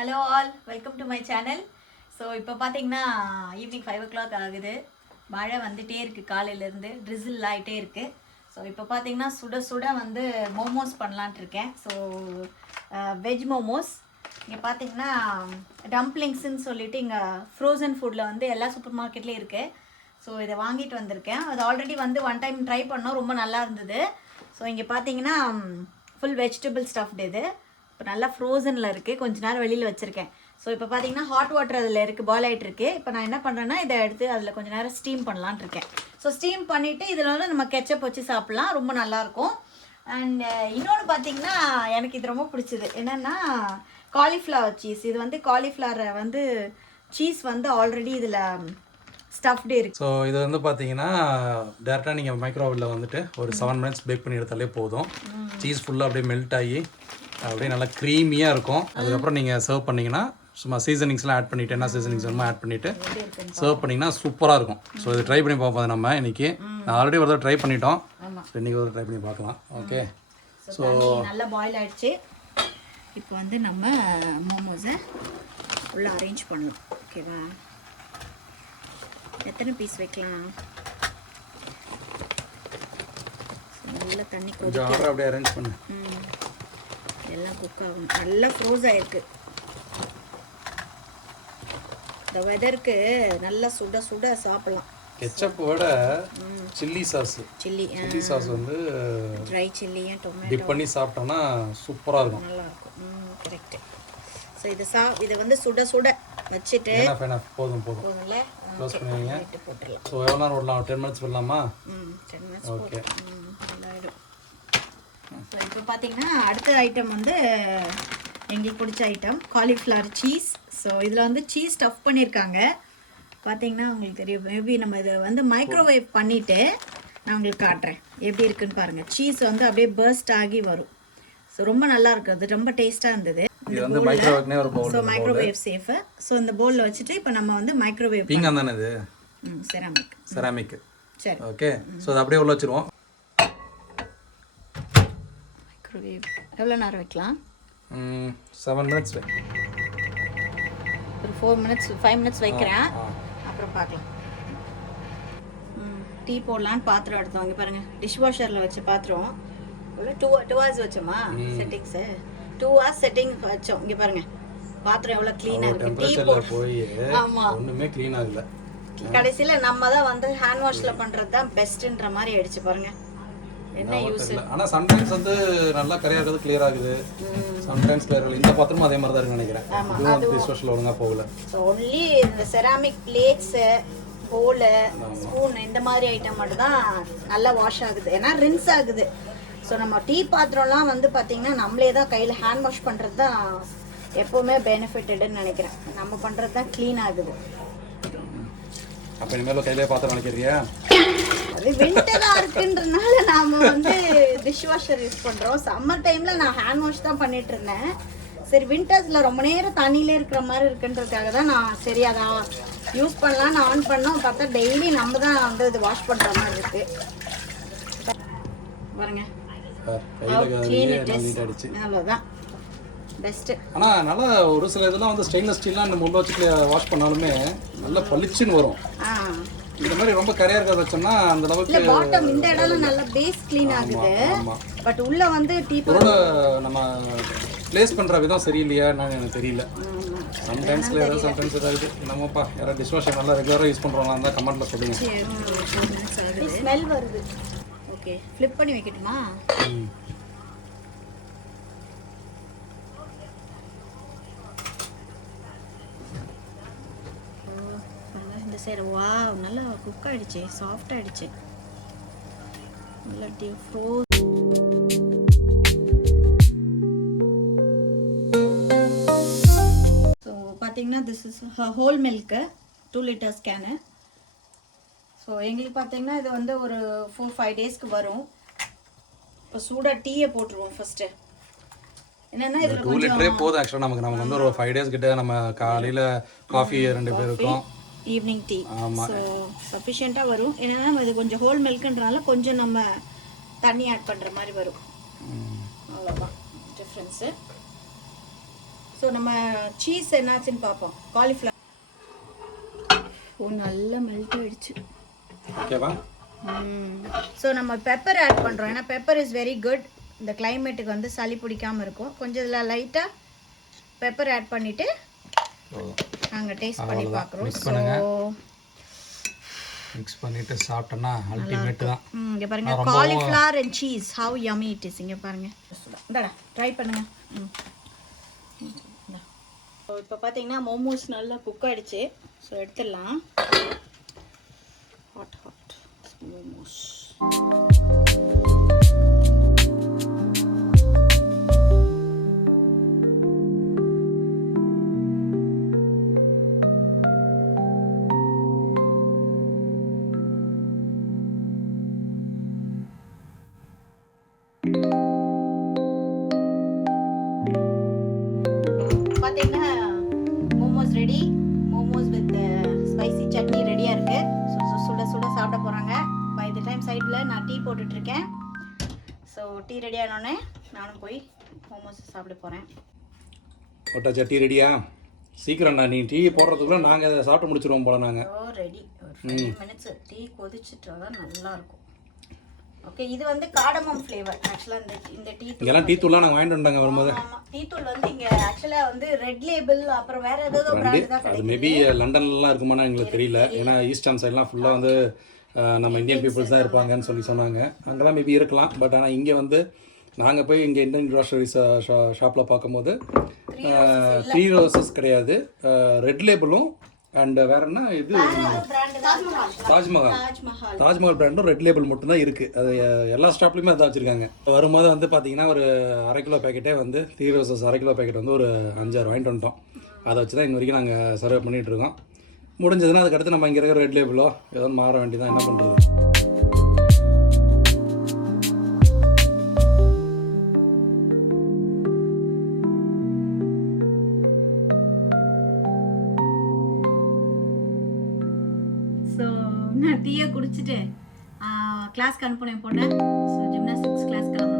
Hello all, welcome to my channel. So இப்போ பார்த்தீங்கன்னா evening 5 o'clock ஆகுது. மழை வந்துகிட்டே இருக்குது, காலையிலேருந்து ட்ரிசில் ஆகிட்டே இருக்குது. ஸோ இப்போ பார்த்தீங்கன்னா சுட சுட வந்து மோமோஸ் பண்ணலான்ட்டு இருக்கேன். So veg momos. இங்கே பார்த்தீங்கன்னா டம்ப்ளிங்ஸ்ன்னு சொல்லிட்டு இங்கே ஃப்ரோசன் ஃபுட்டில் வந்து எல்லா சூப்பர் மார்க்கெட்லேயும் இருக்குது. ஸோ இதை வாங்கிட்டு வந்திருக்கேன். அது ஆல்ரெடி வந்து ஒன் டைம் ட்ரை பண்ணோம், ரொம்ப நல்லா இருந்தது. ஸோ இங்கே பார்த்தீங்கன்னா ஃபுல் வெஜிடபிள் ஸ்டஃப்டு இது. இப்போ நல்லா ஃப்ரோசனில் இருக்குது, கொஞ்ச நேரம் வெளியில் வச்சுருக்கேன். ஸோ இப்போ பார்த்தீங்கன்னா ஹாட் வாட்டர் அதில் இருக்குது, பாயில் ஆகிட்டுருக்கு. இப்போ நான் என்ன பண்ணுறேன்னா இதை எடுத்து அதில் கொஞ்சம் நேரம் ஸ்டீம் பண்ணலான்னு இருக்கேன். ஸோ ஸ்டீம் பண்ணிவிட்டு இதில் வந்து நம்ம கெச்சப் வச்சு சாப்பிட்லாம், ரொம்ப நல்லாயிருக்கும். அண்ட் இன்னொன்று பார்த்தீங்கன்னா எனக்கு இது ரொம்ப பிடிச்சது என்னென்னா காலிஃப்ளவர் சீஸ். இது வந்து காலிஃப்ளவரை வந்து சீஸ் வந்து ஆல்ரெடி இதில் ஸ்டஃப்டு இருக்குது. ஸோ இது வந்து பார்த்தீங்கன்னா டேரெக்டாக நீங்கள் மைக்ரோவேவில் வந்துட்டு ஒரு 7 minutes பேக் பண்ணி எடுத்தாலே போதும். சீஸ் ஃபுல்லாக அப்படியே மெல்ட் ஆகி அப்படியே நல்லா க்ரீமியாக இருக்கும். அதுக்கப்புறம் நீங்கள் சர்வ் பண்ணிங்கன்னா சும்மா சீசனிங்ஸ்லாம் ஆட் பண்ணிவிட்டு என்ன சீசனிங்ஸ் வேணுமோ ஆட் பண்ணிவிட்டு சர்வ் பண்ணிங்கன்னா சூப்பராக இருக்கும். ஸோ இது ட்ரை பண்ணி பார்ப்போம் நம்ம இன்றைக்கி. நான் ஆல்ரெடி ஒரு தடவை ட்ரை பண்ணிட்டோம், இன்றைக்கி ஒரு ட்ரை பண்ணி பார்க்கலாம். ஓகே, ஸோ நல்லா பாயில் ஆகிடுச்சு. இப்போ வந்து நம்ம மோமோஸை உள்ள அரேஞ்ச் பண்ணலாம். ஓகேவா, எத்தனை பீஸ் வைக்கலாம்? நல்லா தண்ணி கொஞ்சம் ஆர்டர் அப்படியே அரேஞ்ச் பண்ணு. எல்லாம் குக் ஆகும். நல்லா ஃப்ரோஸ் ஆகிருக்கு. இந்த வெதருக்கு நல்லா சுட சுட சாப்பிடலாம். கெச்சப்போட சில்லி சில்லி சாஸ் வந்து ட்ரை சில்லியும் டொமேட்டோ டிப் பண்ணி சாப்பிட்டோம்னா சூப்பராக இருக்கும், நல்லாயிருக்கும். கரெக்டு. ஸோ இதை வந்து சுட சுட வச்சுட்டு போதும்ல க்ளோஸ் பண்ணுவீங்க. போட்டுடலாம். ஸோ எவ்வளோ நேரம் விடலாம்? 10 minutes விடலாமா? 10 minutes. ஓகே. ஸோ இப்போ பார்த்தீங்கன்னா அடுத்த ஐட்டம் வந்து எங்களுக்கு பிடிச்ச ஐட்டம் காலிஃப்ளவர் சீஸ். ஸோ இதில் வந்து சீஸ் ஸ்டஃப் பண்ணியிருக்காங்க. பார்த்தீங்கன்னா உங்களுக்கு தெரியும். மேபி நம்ம இதை வந்து மைக்ரோவேவ் பண்ணிவிட்டு நான் உங்களுக்கு காட்டுறேன் எப்படி இருக்குன்னு பாருங்கள். சீஸ் வந்து அப்படியே பர்ஸ்ட் ஆகி வரும். ஸோ ரொம்ப நல்லா இருக்குது, அது ரொம்ப டேஸ்ட்டாக இருந்தது. So microwave safe. ஸோ இந்த பவுலில் வச்சுட்டு இப்போ நம்ம வந்து மைக்ரோவேவ் தானே இது செராமிக். சரி, ஓகே. ஸோ அதை அப்படியே உள்ள வச்சுருவோம். மைக்ரோவேவ் எவ்வளோ நேரம் வைக்கலாம்? 7 minutes. ஒரு 4 minutes 5 minutes வைக்கிறேன், அப்புறம் பார்க்கலாம். டீ போடலான்னு பாத்திரம் எடுத்தோம். இங்கே பாருங்கள், டிஷ் வாஷரில் வச்ச பாத்திரம். உள்ள 2 hours வச்சோமா செட்டிங்ஸு. 2 hours செட்டிங் வச்சோம். இங்கே பாருங்கள் பாத்திரம் எவ்வளோ க்ளீனாக இருக்குது. டீ போய் ஆமாம், ஒன்றுமே க்ளீனாக இல்லை. கடைசியில் நம்ம தான் வந்து ஹேண்ட் வாஷில் பண்ணுறது தான் பெஸ்ட்டுன்ற மாதிரி ஆயிடுச்சு பாருங்கள். என்ன யூஸ்? ஆனா சம்டைம்ஸ் வந்து நல்லா கரையா இருக்குது, கிளியர் ஆகுது. சம்டைம்ஸ் கிளியர் ஆகல. இந்த பாத்திரமும் அதே மாதிரி தான் இருக்குன்னு நினைக்கிறேன். இது வந்து டிஷ் வாஷர்ல ஒழுங்கா போகல. சோ ஒன்லி இந்த செராமிக் பிளேட்ஸ், பவுல், ஸ்பூன் இந்த மாதிரி ஐட்டம் மட்டும் தான் நல்லா வாஷ் ஆகுது, ஏன்னா ரின்ஸ் ஆகுது. ஸோ நம்ம டீ பாத்திரம்லாம் வந்து பார்த்தீங்கன்னா நம்மளே தான் கையில் ஹேண்ட் வாஷ் பண்ணுறது தான் எப்போவுமே பெனிஃபிட்டடுன்னு நினைக்கிறேன். நம்ம பண்ணுறது தான் க்ளீன் ஆகுது. அப்போ இனிமேல் கையிலே பாத்திரம் நினைக்கிறியா? அது விண்டராக இருக்குன்றதுனால நாம் வந்து டிஷ் வாஷர் யூஸ் பண்ணுறோம். சம்மர் டைமில் நான் ஹேண்ட் வாஷ் தான் பண்ணிட்டு இருந்தேன். சரி, விண்டர்ஸில் ரொம்ப நேரம் தண்ணியிலே இருக்கிற மாதிரி இருக்குன்றதுக்காக தான் நான் சரி அதை யூஸ் பண்ணலான்னு ஆன் பண்ணோம். பார்த்தா டெய்லி நம்ம தான் வந்து இது வாஷ் பண்ணுற மாதிரி இருக்குது. பாருங்க, அவ்வளோதான் பெஸ்ட்டு. ஆனால் நல்லா ஒரு சில இதெல்லாம் வந்து ஸ்டெயின்லெஸ் ஸ்டீல்லாம் நம்ம உள்ள வச்சு வாஷ் பண்ணாலுமே நல்லா பளிச்சுன்னு வரும். இந்த மாதிரி ரொம்ப கரையா இருக்கிறத வச்சோம்னா அந்த அளவுக்கு இல்ல, பாட்டம் இந்த இடம்ல நல்ல பேஸ் க்ளீன் ஆகுது. பட் உள்ள வந்து டீ போட நம்ம ப்ளேஸ் பண்ற விதம் சரியில்லையா நான் எனக்கு தெரியல. சம்டைம்ஸ் கிளியர், சம்டைம்ஸ் ஏதாவது நம்மப்பா யாரா டிஷ் வாஷர் நல்லா ரெகுலரா யூஸ் பண்றவங்களா இருந்தா கமெண்ட்ல சொல்லுங்க. ஸ்மெல் வருது. ஓகே, ஃபிளிப் பண்ணி வைக்கட்டுமா? சரி, வா, நல்லா குக் ஆகிடுச்சு, சாஃப்ட் ஆகிடுச்சு. நல்லா டீ ஃப்ரோஸ். ஸோ பார்த்தீங்கன்னா this is whole milk 2 liters can. So எங்களுக்கு பார்த்தீங்கன்னா இது வந்து ஒரு 4-5 daysக்கு வரும். இப்போ சூடாக டீயை போட்டுருவோம் ஃபஸ்ட்டு. என்னென்னா இதில் 2 liter போதும். ஆக்சுவலாக நமக்கு வந்து ஒரு 5 days கிட்ட நம்ம காலையில் காஃபி 2 பேருக்கும் ஈவினிங் டீ. ஸோ சஃபிஷியண்ட்டாக வரும். என்னென்னா இது கொஞ்சம் ஹோல் மில்க்குன்றனால கொஞ்சம் நம்ம தண்ணி ஆட் பண்ணுற மாதிரி வரும். அவ்வளோதான் டிஃப்ரென்ஸு. ஸோ நம்ம சீஸ் என்னாச்சுன்னு பார்ப்போம். காலிஃப்ளவர் நல்லா மெல்ட் ஆயிடுச்சு. ஓகேவா? ஸோ நம்ம பெப்பர் ஆட் பண்ணுறோம். ஏன்னா பெப்பர் இஸ் வெரி குட். இந்த கிளைமேட்டுக்கு வந்து சளி பிடிக்காமல் இருக்கும். கொஞ்சம் இதில் லைட்டாக பெப்பர் ஆட் பண்ணிவிட்டு நாங்கள் டேஸ்ட் பண்ணி பார்க்குறோம். ஸோ மிக்ஸ் பண்ணிட்டு சாப்பிட்டோன்னா அல்டிமேட் தான். இங்கே பாருங்க, cauliflower and cheese how yummy it is. இங்கே பாருங்க, இந்தாடா ட்ரை பண்ணுங்க. ஸோ இப்போ பார்த்தீங்கன்னா மோமோஸ் நல்லா குக் ஆகிடுச்சு. ஸோ எடுத்துடலாம். Hot hot momos. பார்த்தீங்கன்னா momos ready. Momos with spicy chutney ரெடியாக இருக்குது. ஸோ சுட சுட சாப்பிட போகிறாங்க. பை தி டைம் சைடில் நான் டீ போட்டுட்ருக்கேன். ஸோ டீ ரெடி ஆனோடனே நானும் போய் மோமோஸ் சாப்பிட போகிறேன். போட்டாச்சா? டீ ரெடியா? சீக்கிரம்ண்ணா, நீ டீ போடுறதுக்குள்ள நாங்கள் அதை சாப்பிட்டு முடிச்சிருவோம் போல. நாங்கள் ரெடி. ஒரு 5 மினிட்ஸ் டீ கொதிச்சுட்டு தான் நல்லாயிருக்கும். ஓகே, இது வந்து காடமம் ஃப்ளேவர். ஆக்சுவலாக இந்த டீ இங்கெல்லாம் டீ தூள்லாம் நாங்கள் வாங்கிட்டு வந்தாங்க வரும்போது. ஆமாம், டீ தூள் வந்து இங்கே ஆக்சுவலாக வந்து ரெட் லேபிள் அப்புறம் வேறு ஏதோ பிராண்ட் தான் அது கிடைக்கும். மேபி லண்டன்லாம் இருக்குமானா எங்களுக்கு தெரியல. ஏன்னா ஈஸ்டர்ன் சைட்லாம் ஃபுல்லாக வந்து நம்ம இந்தியன் பீப்புள்ஸ் தான் இருப்பாங்கன்னு சொன்னாங்க. அங்கெல்லாம் மேபி இருக்கலாம். பட் ஆனால் இங்கே வந்து நாங்கள் போய் இங்கே இந்தியன் கிராசரிஸ் ஷாப்பில் பார்க்கும்போது 3 ரோசஸ் கிடையாது, ரெட் லேபிளும் அண்ட் வேற என்ன இது தாஜ்மஹால் பிராண்டும் ரெட் லேபிள் மட்டும்தான் இருக்குது. அது எல்லா ஸ்டாப்லையுமே அதான் வச்சுருக்காங்க. வரும்போது வந்து பார்த்தீங்கன்னா ஒரு 1/2 கிலோ பேக்கெட்டே வந்து 3 ரோசஸ் 1/2 கிலோ பேக்கெட் வந்து ஒரு 5-6 வாங்கிட்டு வந்துட்டோம். அதை வச்சு தான் இன்ன வரைக்கும் நாங்கள் சர்வ் பண்ணிகிட்டு இருக்கோம். முடிஞ்சதுன்னா அதுக்கடுத்து நம்ம இங்கே இருக்கிற ரெட் லேபிளோ ஏதோ மாற வேண்டியதான். என்ன பண்ணுறது? ஸோ நான் டீயை குடிச்சிட்டு கிளாஸ்க்கு அனுப்புனேன் பொண்ணு. ஸோ ஜிம்னாஸ்டிக்ஸ் கிளாஸ் கிளம்பணும்.